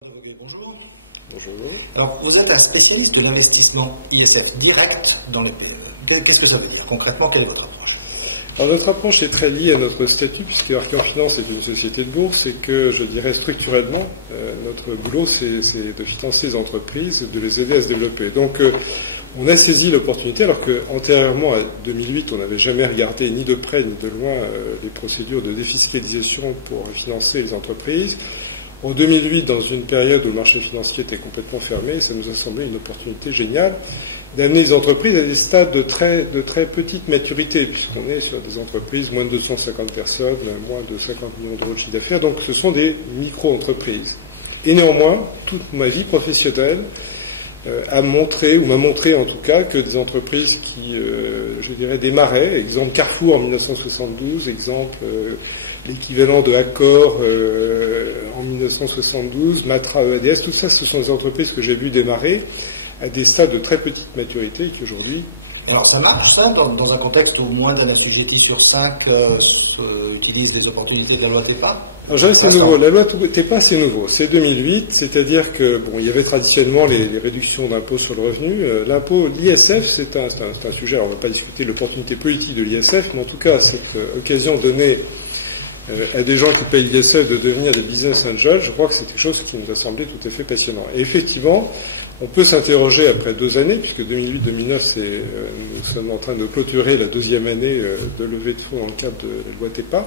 Bonjour. Bonjour. Alors, vous êtes un spécialiste de l'investissement ISF direct dans les PME. Qu'est-ce que ça veut dire concrètement? Quelle est votre approche? Alors, notre approche est très liée à notre statut, puisque Arcan Finance est une société de bourse et que, je dirais structurellement, notre boulot, c'est de financer les entreprises et de les aider à se développer. Donc, on a saisi l'opportunité, alors qu'antérieurement à 2008, on n'avait jamais regardé ni de près ni de loin les procédures de défiscalisation pour financer les entreprises. En 2008, dans une période où le marché financier était complètement fermé, ça nous a semblé une opportunité géniale d'amener les entreprises à des stades de très petite maturité, puisqu'on est sur des entreprises moins de 250 personnes, moins de 50 millions d'euros de chiffre d'affaires, donc ce sont des micro-entreprises. Et néanmoins, toute ma vie professionnelle m'a montré en tout cas que des entreprises qui, je dirais, démarraient, exemple Carrefour en 1972, exemple l'équivalent de Accor en 1972, Matra EADS, tout ça, ce sont des entreprises que j'ai vues démarrer à des stades de très petite maturité et qui aujourd'hui... Alors ça marche ça dans un contexte où moins d'un assujetti sur 5 utilise les opportunités de la loi TEPA? Alors c'est nouveau, la loi TEPA c'est nouveau, c'est 2008, c'est-à-dire que il y avait traditionnellement les réductions d'impôts sur le revenu. L'impôt, l'ISF, c'est un sujet, alors on ne va pas discuter de l'opportunité politique de l'ISF, mais en tout cas cette occasion donnée à des gens qui payent l'ISF de devenir des business angels, je crois que c'est quelque chose qui nous a semblé tout à fait passionnant. Et effectivement, on peut s'interroger après 2 années, puisque 2008-2009, nous sommes en train de clôturer la 2e année de levée de fonds dans le cadre de la loi TEPA.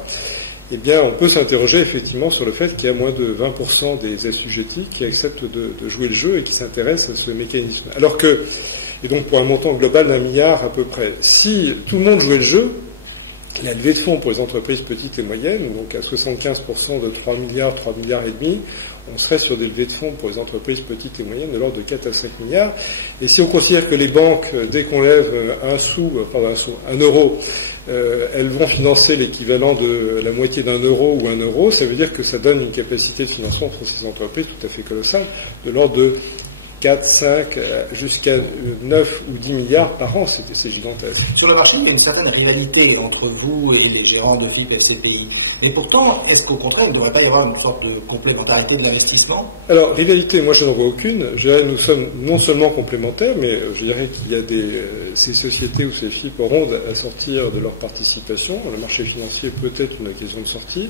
Eh bien, on peut s'interroger effectivement sur le fait qu'il y a moins de 20% des assujettis qui acceptent de jouer le jeu et qui s'intéressent à ce mécanisme. Alors que, et donc pour un montant global d'1 milliard à peu près, si tout le monde jouait le jeu, la levée de fonds pour les entreprises petites et moyennes, donc à 75% de 3 milliards et demi, on serait sur des levées de fonds pour les entreprises petites et moyennes de l'ordre de 4 à 5 milliards. Et si on considère que les banques, dès qu'on lève un euro, elles vont financer l'équivalent de la moitié d'1 euro ou 1 euro, ça veut dire que ça donne une capacité de financement pour ces entreprises tout à fait colossale, de l'ordre de 4, 5, jusqu'à 9 ou 10 milliards par an, c'est gigantesque. Sur le marché, il y a une certaine rivalité entre vous et les gérants de FIP LCPI. Mais pourtant, est-ce qu'au contraire, il ne devrait pas y avoir une sorte de complémentarité de l'investissement? Alors, rivalité, moi je n'en vois aucune. Je dirais nous sommes non seulement complémentaires, mais je dirais qu'il y a ces sociétés ou ces FIP auront à sortir de leur participation. Le marché financier peut être une occasion de sortie.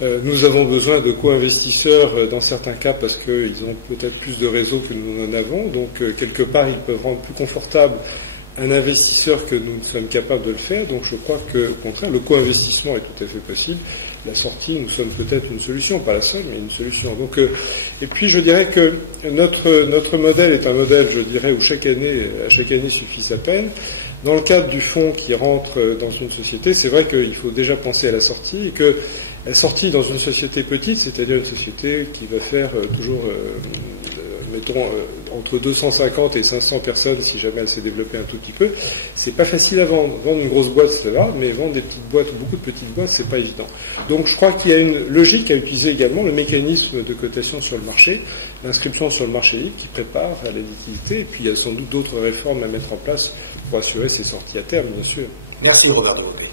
Nous avons besoin de co-investisseurs dans certains cas parce qu'ils ont peut-être plus de réseaux que nous en avons. Donc, quelque part, ils peuvent rendre plus confortable un investisseur que nous sommes capables de le faire. Donc, je crois que, au contraire, le co-investissement est tout à fait possible. La sortie, nous sommes peut-être une solution, pas la seule, mais une solution. Donc, et puis, je dirais que notre modèle est un modèle, je dirais, où à chaque année suffit sa peine. Dans le cadre du fonds qui rentre dans une société, c'est vrai qu'il faut déjà penser à la sortie et que la sortie dans une société petite, c'est-à-dire une société qui va faire toujours, mettons, entre 250 et 500 personnes, si jamais elle s'est développée un tout petit peu, c'est pas facile à vendre. Vendre une grosse boîte, ça va, mais vendre des petites boîtes ou beaucoup de petites boîtes, c'est pas évident. Donc je crois qu'il y a une logique à utiliser également le mécanisme de cotation sur le marché, l'inscription sur le marché libre qui prépare à la liquidité, et puis il y a sans doute d'autres réformes à mettre en place pour assurer ces sorties à terme, bien sûr. Merci Robert Delopé.